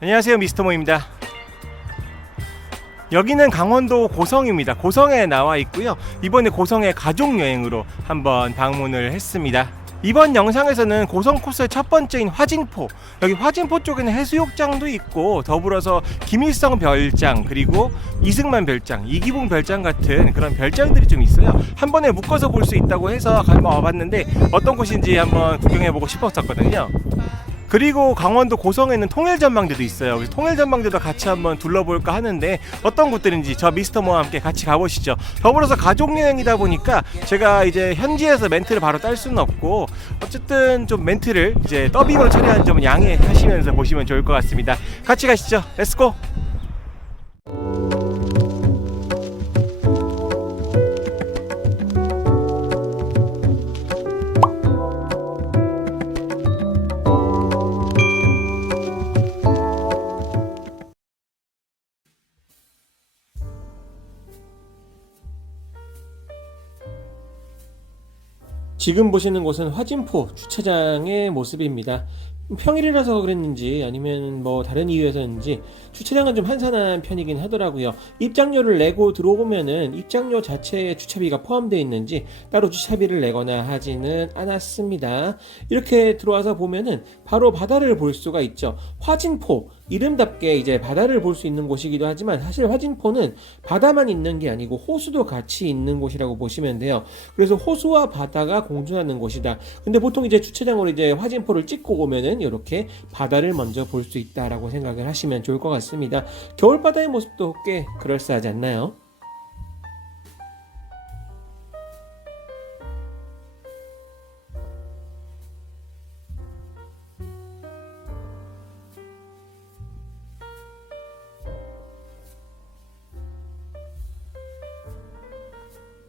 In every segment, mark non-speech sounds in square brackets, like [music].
안녕하세요 미스터모입니다. 여기는 강원도 고성입니다. 고성에 나와 있고요. 이번에 고성에 가족여행으로 한번 방문을 했습니다. 이번 영상에서는 고성 코스의 첫 번째인 화진포. 여기 화진포 쪽에는 해수욕장도 있고 더불어서 김일성 별장 그리고 이승만 별장 이기봉 별장 같은 그런 별장들이 좀 있어요. 한 번에 묶어서 볼 수 있다고 해서 한번 와봤는데 어떤 곳인지 한번 구경해보고 싶었었거든요 그리고 강원도 고성에는 통일전망대도 있어요. 그래서 통일전망대도 같이 한번 둘러볼까 하는데 어떤 곳들인지 저 미스터 모와 함께 같이 가보시죠. 더불어서 가족 여행이다 보니까 제가 이제 현지에서 멘트를 바로 딸 수는 없고 어쨌든 좀 멘트를 이제 더빙으로 처리하는 점은 양해하시면서 보시면 좋을 것 같습니다. 같이 가시죠. 렛츠고! 지금 보시는 곳은 화진포 주차장의 모습입니다. 평일이라서 그랬는지 아니면 뭐 다른 이유에서인지 주차장은 좀 한산한 편이긴 하더라고요. 입장료를 내고 들어오면은 입장료 자체에 주차비가 포함되어 있는지 따로 주차비를 내거나 하지는 않았습니다. 이렇게 들어와서 보면은 바로 바다를 볼 수가 있죠. 화진포 이름답게 이제 바다를 볼 수 있는 곳이기도 하지만 사실 화진포는 바다만 있는 게 아니고 호수도 같이 있는 곳이라고 보시면 돼요. 그래서 호수와 바다가 공존하는 곳이다. 근데 보통 이제 주차장으로 이제 화진포를 찍고 오면은 이렇게 바다를 먼저 볼 수 있다라고 생각을 하시면 좋을 것 같습니다. 겨울 바다의 모습도 꽤 그럴싸하지 않나요?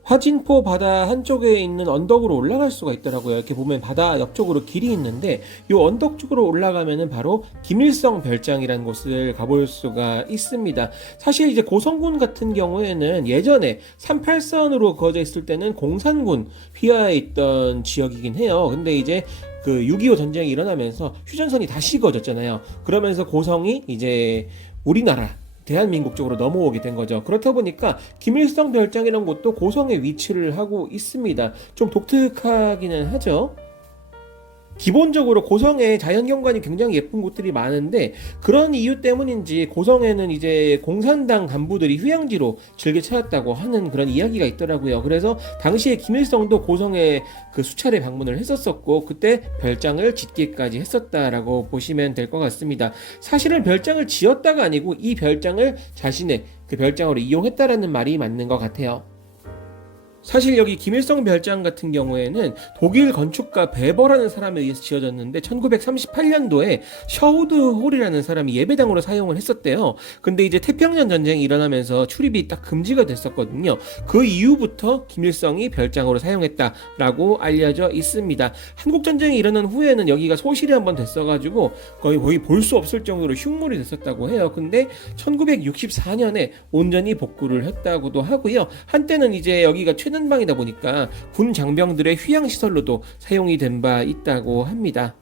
화진포 바다 한쪽에 있는 언덕으로 올라갈 수가 있더라고요. 이렇게 보면 바다 옆쪽으로 길이 있는데 이 언덕 쪽으로 올라가면은 바로 김일성 별장이라는 곳을 가볼 수가 있습니다. 사실 이제 고성군 같은 경우에는 예전에 38선으로 그어져 있을 때는 공산군 휘하에 있던 지역이긴 해요. 근데 이제 그 6.25 전쟁이 일어나면서 휴전선이 다시 그어졌잖아요. 그러면서 고성이 이제 우리나라 대한민국 쪽으로 넘어오게 된 거죠. 그렇다 보니까 김일성 별장이라는 곳도 고성에 위치를 하고 있습니다. 좀 독특하기는 하죠. 기본적으로 고성에 자연경관이 굉장히 예쁜 곳들이 많은데 그런 이유 때문인지 고성에는 이제 공산당 간부들이 휴양지로 즐겨 찾았다고 하는 그런 이야기가 있더라고요. 그래서 당시에 김일성도 고성에 그 수차례 방문을 했었었고 그때 별장을 짓기까지 했었다라고 보시면 될 것 같습니다. 사실은 별장을 지었다가 아니고 이 별장을 자신의 그 별장으로 이용했다라는 말이 맞는 것 같아요. 사실 여기 김일성 별장 같은 경우에는 독일 건축가 베버라는 사람에 의해서 지어졌는데 1938년도에 셔우드 홀이라는 사람이 예배당으로 사용을 했었대요. 근데 이제 태평양 전쟁이 일어나면서 출입이 딱 금지가 됐었거든요. 그 이후부터 김일성이 별장으로 사용했다라고 알려져 있습니다. 한국 전쟁이 일어난 후에는 여기가 소실이 한번 됐어가지고 거의 거의 볼 수 없을 정도로 흉물이 됐었다고 해요. 근데 1964년에 온전히 복구를 했다고도 하고요. 한때는 이제 여기가 최 전방이다 보니까 군 장병들의 휴양 시설로도 사용이 된 바 있다고 합니다.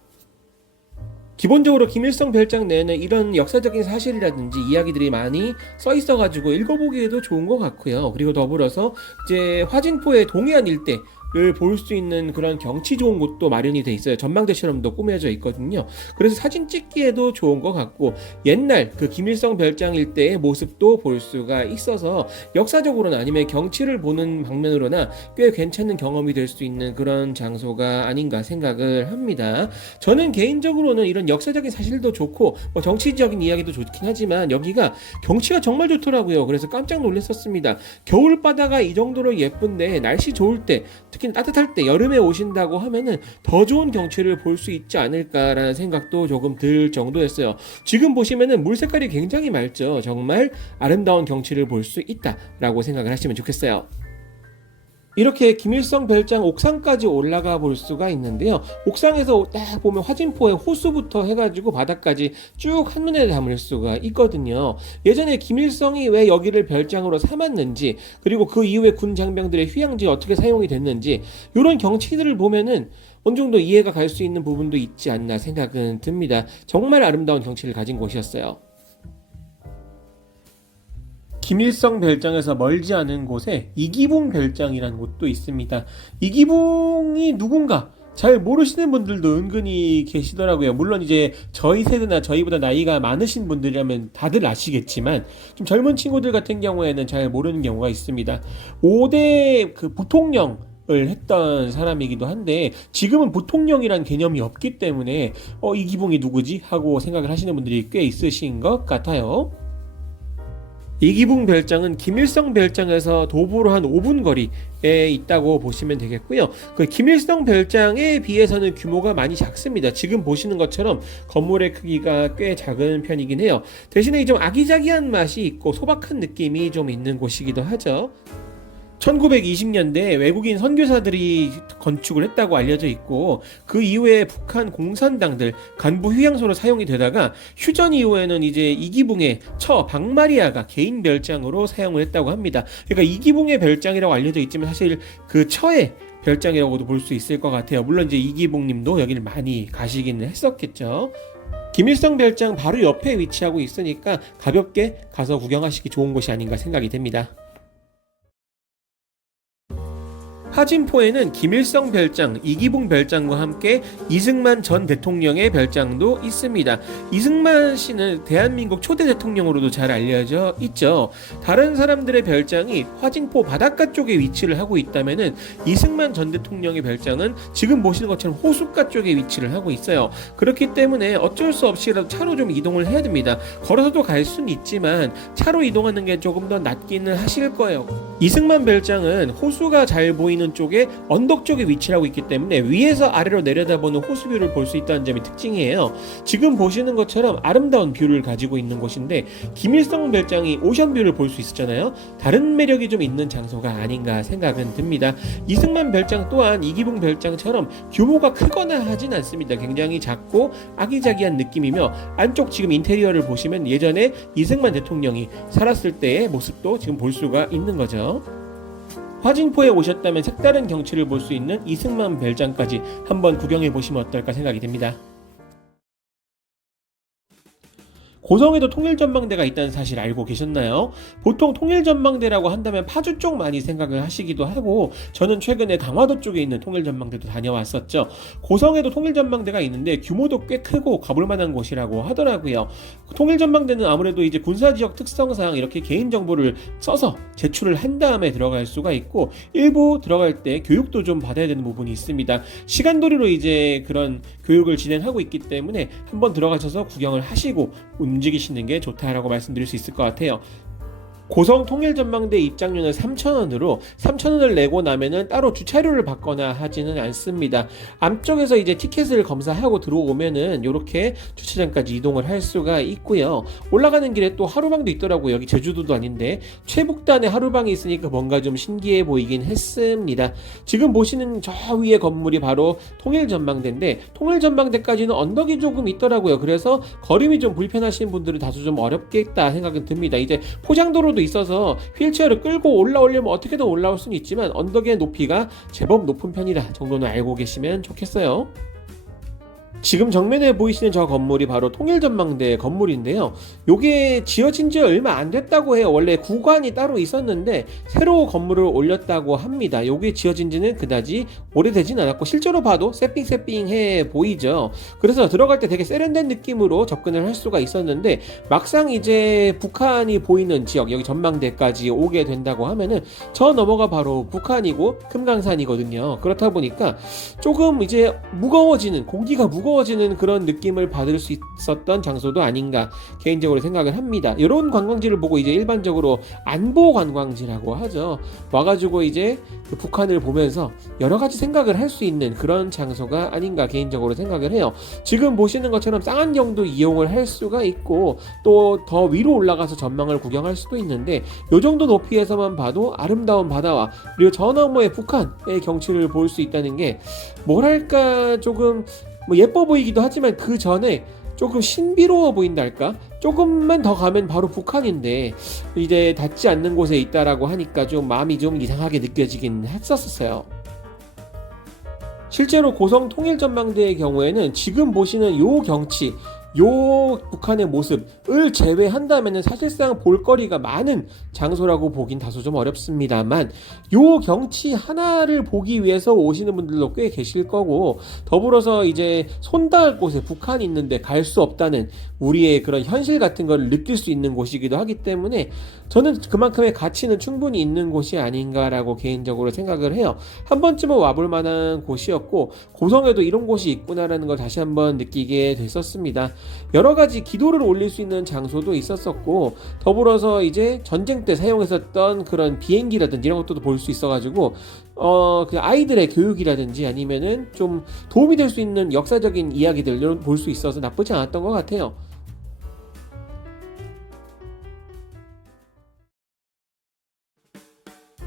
기본적으로 김일성 별장 내에는 이런 역사적인 사실이라든지 이야기들이 많이 써 있어가지고 읽어보기에도 좋은 것 같고요. 그리고 더불어서 이제 화진포의 동해안 일대 를 볼 수 있는 그런 경치 좋은 곳도 마련이 돼 있어요. 전망대처럼도 꾸며져 있거든요. 그래서 사진 찍기에도 좋은 것 같고 옛날 그 김일성 별장 일대의 모습도 볼 수가 있어서 역사적으로나 아니면 경치를 보는 방면으로나 꽤 괜찮은 경험이 될 수 있는 그런 장소가 아닌가 생각을 합니다. 저는 개인적으로는 이런 역사적인 사실도 좋고 뭐 정치적인 이야기도 좋긴 하지만 여기가 경치가 정말 좋더라고요. 그래서 깜짝 놀랐었습니다. 겨울 바다가 이 정도로 예쁜데 날씨 좋을 때 특히 따뜻할 때 여름에 오신다고 하면은 더 좋은 경치를 볼 수 있지 않을까라는 생각도 조금 들 정도였어요. 지금 보시면은 물 색깔이 굉장히 맑죠. 정말 아름다운 경치를 볼 수 있다라고 생각을 하시면 좋겠어요. 이렇게 김일성 별장 옥상까지 올라가 볼 수가 있는데요. 옥상에서 딱 보면 화진포의 호수부터 해가지고 바닥까지 쭉 한눈에 담을 수가 있거든요. 예전에 김일성이 왜 여기를 별장으로 삼았는지 그리고 그 이후에 군 장병들의 휴양지 어떻게 사용이 됐는지 이런 경치들을 보면은 어느 정도 이해가 갈 수 있는 부분도 있지 않나 생각은 듭니다. 정말 아름다운 경치를 가진 곳이었어요. 김일성 별장에서 멀지 않은 곳에 이기붕 별장이라는 곳도 있습니다. 이기붕이 누군가 잘 모르시는 분들도 은근히 계시더라고요. 물론 이제 저희 세대나 저희보다 나이가 많으신 분들이라면 다들 아시겠지만 좀 젊은 친구들 같은 경우에는 잘 모르는 경우가 있습니다. 5대 그 부통령 을 했던 사람이기도 한데 지금은 부통령이란 개념이 없기 때문에 어 이기붕이 누구지 하고 생각을 하시는 분들이 꽤 있으신 것 같아요. 이기붕 별장은 김일성 별장에서 도보로 한 5분 거리에 있다고 보시면 되겠고요. 그 김일성 별장에 비해서는 규모가 많이 작습니다. 지금 보시는 것처럼 건물의 크기가 꽤 작은 편이긴 해요. 대신에 좀 아기자기한 맛이 있고 소박한 느낌이 좀 있는 곳이기도 하죠. 1920년대 외국인 선교사들이 건축을 했다고 알려져 있고 그 이후에 북한 공산당들 간부 휴양소로 사용이 되다가 휴전 이후에는 이제 이기붕의 처 박마리아가 개인 별장으로 사용을 했다고 합니다. 그러니까 이기붕의 별장이라고 알려져 있지만 사실 그 처의 별장이라고도 볼 수 있을 것 같아요. 물론 이제 이기붕님도 여기를 많이 가시기는 했었겠죠. 김일성 별장 바로 옆에 위치하고 있으니까 가볍게 가서 구경하시기 좋은 곳이 아닌가 생각이 됩니다. 하진포에는 김일성 별장, 이기붕 별장과 함께 이승만 전 대통령의 별장도 있습니다. 이승만 씨는 대한민국 초대 대통령으로도 잘 알려져 있죠. 다른 사람들의 별장이 화진포 바닷가 쪽에 위치를 하고 있다면은 이승만 전 대통령의 별장은 지금 보시는 것처럼 호숫가 쪽에 위치를 하고 있어요. 그렇기 때문에 어쩔 수 없이라도 차로 좀 이동을 해야 됩니다. 걸어서도 갈 수는 있지만 차로 이동하는 게 조금 더 낫기는 하실 거예요. 이승만 별장은 호수가 잘 보이는 쪽에 언덕 쪽에 위치를 하고 있기 때문에 위에서 아래로 내려다보는 호수뷰를 볼 수 있다는 점이 특징이에요. 지금 보시는 것처럼 아름다운 뷰를 가지고 있는 곳인데 김일성 별장이 오션뷰를 볼 수 있었잖아요. 다른 매력이 좀 있는 장소가 아닌가 생각은 듭니다. 이승만 별장 또한 이기붕 별장처럼 규모가 크거나 하진 않습니다. 굉장히 작고 아기자기한 느낌이며 안쪽 지금 인테리어를 보시면 예전에 이승만 대통령이 살았을 때의 모습도 지금 볼 수가 있는 거죠. 화진포에 오셨다면 색다른 경치를 볼 수 있는 이승만 별장까지 한번 구경해 보시면 어떨까 생각이 됩니다. 고성에도 통일전망대가 있다는 사실 알고 계셨나요? 보통 통일전망대라고 한다면 파주 쪽 많이 생각을 하시기도 하고 저는 최근에 강화도 쪽에 있는 통일전망대도 다녀왔었죠. 고성에도 통일전망대가 있는데 규모도 꽤 크고 가볼 만한 곳이라고 하더라고요. 통일전망대는 아무래도 이제 군사지역 특성상 이렇게 개인정보를 써서 제출을 한 다음에 들어갈 수가 있고 일부 들어갈 때 교육도 좀 받아야 되는 부분이 있습니다. 시간돌이로 이제 그런 교육을 진행하고 있기 때문에 한번 들어가셔서 구경을 하시고 움직이시는 게 좋다라고 말씀드릴 수 있을 것 같아요. 고성 통일전망대 입장료는 3,000원으로 3,000원을 내고 나면은 따로 주차료를 받거나 하지는 않습니다. 앞쪽에서 이제 티켓을 검사하고 들어오면은 이렇게 주차장까지 이동을 할 수가 있고요. 올라가는 길에 또 하루방도 있더라고요. 여기 제주도도 아닌데 최북단에 하루방이 있으니까 뭔가 좀 신기해 보이긴 했습니다. 지금 보시는 저 위에 건물이 바로 통일전망대인데 통일전망대까지는 언덕이 조금 있더라고요. 그래서 걸음이 좀 불편하신 분들은 다소 좀 어렵겠다 생각은 듭니다. 이제 포장도로 도 있어서 휠체어를 끌고 올라오려면 어떻게든 올라올 수는 있지만 언덕의 높이가 제법 높은 편이다 정도는 알고 계시면 좋겠어요. 지금 정면에 보이시는 저 건물이 바로 통일전망대 건물인데요. 요게 지어진 지 얼마 안 됐다고 해요. 원래 구간이 따로 있었는데 새로 건물을 올렸다고 합니다. 요게 지어진 지는 그다지 오래되진 않았고 실제로 봐도 새삥새삥해 보이죠. 그래서 들어갈 때 되게 세련된 느낌으로 접근을 할 수가 있었는데 막상 이제 북한이 보이는 지역 여기 전망대까지 오게 된다고 하면은 저 넘어가 바로 북한이고 금강산이거든요. 그렇다 보니까 조금 이제 무거워지는 공기가 무거워 무거워지는 그런 느낌을 받을 수 있었던 장소도 아닌가 개인적으로 생각을 합니다. 이런 관광지를 보고 이제 일반적으로 안보 관광지라고 하죠. 와가지고 이제 그 북한을 보면서 여러 가지 생각을 할 수 있는 그런 장소가 아닌가 개인적으로 생각을 해요. 지금 보시는 것처럼 쌍안경도 이용을 할 수가 있고 또 더 위로 올라가서 전망을 구경할 수도 있는데 이 정도 높이에서만 봐도 아름다운 바다와 그리고 저 너머의 북한의 경치를 볼 수 있다는 게 뭐랄까 조금 뭐 예뻐 보이기도 하지만 그 전에 조금 신비로워 보인달까? 조금만 더 가면 바로 북한인데 이제 닿지 않는 곳에 있다라고 하니까 좀 마음이 좀 이상하게 느껴지긴 했었어요. 실제로 고성 통일 전망대의 경우에는 지금 보시는 요 경치 요 북한의 모습을 제외한다면 사실상 볼거리가 많은 장소라고 보긴 다소 좀 어렵습니다만 요 경치 하나를 보기 위해서 오시는 분들도 꽤 계실 거고 더불어서 이제 손닿을 곳에 북한이 있는데 갈 수 없다는 우리의 그런 현실 같은 걸 느낄 수 있는 곳이기도 하기 때문에 저는 그만큼의 가치는 충분히 있는 곳이 아닌가라고 개인적으로 생각을 해요. 한 번쯤은 와볼 만한 곳이었고 고성에도 이런 곳이 있구나라는 걸 다시 한번 느끼게 됐었습니다. 여러 가지 기도를 올릴 수 있는 장소도 있었었고 더불어서 이제 전쟁 때 사용했었던 그런 비행기라든지 이런 것도 볼 수 있어가지고 어, 그 아이들의 교육이라든지 아니면은 좀 도움이 될 수 있는 역사적인 이야기들 볼수 있어서 나쁘지 않았던 것 같아요.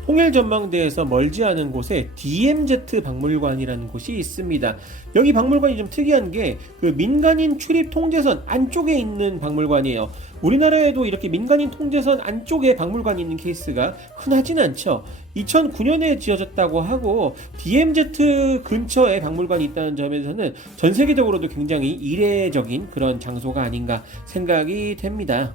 통일전망대에서 멀지 않은 곳에 DMZ 박물관이라는 곳이 있습니다. 여기 박물관이 좀 특이한 게 그 민간인 출입 통제선 안쪽에 있는 박물관이에요. 우리나라에도 이렇게 민간인 통제선 안쪽에 박물관이 있는 케이스가 흔하진 않죠. 2009년에 지어졌다고 하고 DMZ 근처에 박물관이 있다는 점에서는 전 세계적으로도 굉장히 이례적인 그런 장소가 아닌가 생각이 됩니다.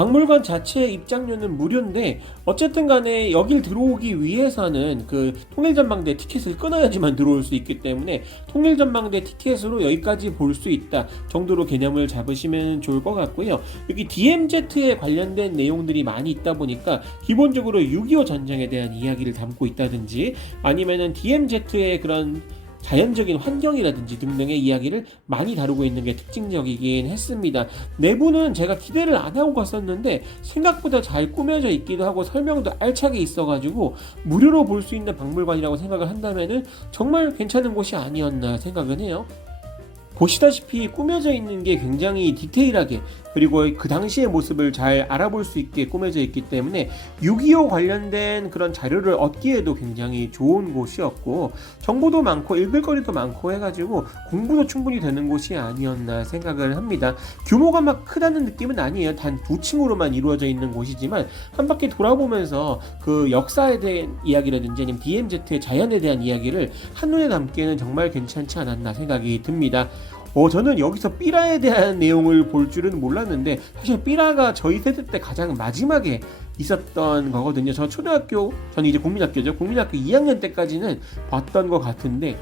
박물관 자체 입장료는 무료인데 어쨌든 간에 여길 들어오기 위해서는 그 통일전망대 티켓을 끊어야지만 [laughs] 들어올 수 있기 때문에 통일전망대 티켓으로 여기까지 볼 수 있다 정도로 개념을 잡으시면 좋을 것 같고요. 여기 DMZ에 관련된 내용들이 많이 있다 보니까 기본적으로 6.25 전쟁에 대한 이야기를 담고 있다든지 아니면은 DMZ의 그런 자연적인 환경이라든지 등등의 이야기를 많이 다루고 있는 게 특징적이긴 했습니다. 내부는 제가 기대를 안 하고 갔었는데 생각보다 잘 꾸며져 있기도 하고 설명도 알차게 있어가지고 무료로 볼 수 있는 박물관이라고 생각을 한다면은 정말 괜찮은 곳이 아니었나 생각은 해요. 보시다시피 꾸며져 있는 게 굉장히 디테일하게 그리고 그 당시의 모습을 잘 알아볼 수 있게 꾸며져 있기 때문에 6.25 관련된 그런 자료를 얻기에도 굉장히 좋은 곳이었고 정보도 많고 읽을 거리도 많고 해가지고 공부도 충분히 되는 곳이 아니었나 생각을 합니다. 규모가 막 크다는 느낌은 아니에요. 단 두 층으로만 이루어져 있는 곳이지만 한 바퀴 돌아보면서 그 역사에 대한 이야기라든지 아니면 DMZ의 자연에 대한 이야기를 한눈에 담기에는 정말 괜찮지 않았나 생각이 듭니다. 어, 저는 여기서 삐라에 대한 [laughs] 내용을 볼 줄은 몰랐는데 사실 삐라가 저희 세대 때 가장 마지막에 있었던 거거든요. 저 초등학교, 저는 이제 국민학교죠. 국민학교 2학년 때까지는 봤던 것 같은데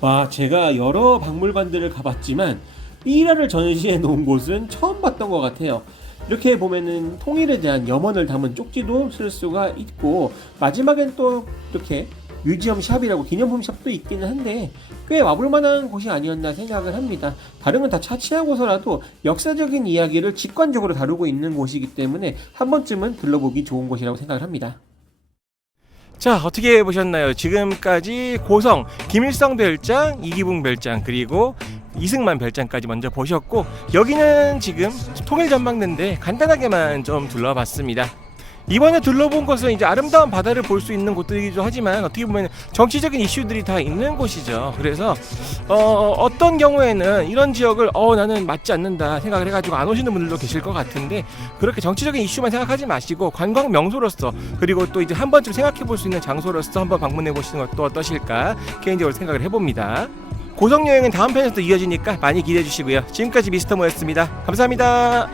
와, 제가 여러 박물관들을 가봤지만 삐라를 전시해 놓은 곳은 처음 봤던 것 같아요. 이렇게 보면은 통일에 대한 염원을 담은 쪽지도 쓸 수가 있고 마지막엔 또 이렇게 뮤지엄 샵이라고 기념품 샵도 있기는 한데 꽤 와볼 만한 곳이 아니었나 생각을 합니다. 다른 건 다 차치하고서라도 역사적인 이야기를 직관적으로 다루고 있는 곳이기 때문에 한 번쯤은 들러보기 좋은 곳이라고 생각을 합니다. 자 어떻게 보셨나요? 지금까지 고성 김일성 별장, 이기붕 별장 그리고 이승만 별장까지 먼저 보셨고 여기는 지금 통일 전망대인데 간단하게만 좀 둘러봤습니다. 이번에 둘러본 것은 이제 아름다운 바다를 볼 수 있는 곳들이기도 하지만 어떻게 보면 정치적인 이슈들이 다 있는 곳이죠. 그래서 어, 어떤 경우에는 이런 지역을 어 나는 맞지 않는다 생각을 해가지고 안 오시는 분들도 계실 것 같은데 그렇게 정치적인 이슈만 생각하지 마시고 관광 명소로서 그리고 또 이제 한 번쯤 생각해 볼 수 있는 장소로서 한번 방문해 보시는 것도 어떠실까 개인적으로 생각을 해봅니다. 고성 여행은 다음 편에서 또 이어지니까 많이 기대해 주시고요. 지금까지 미스터 모였습니다. 감사합니다.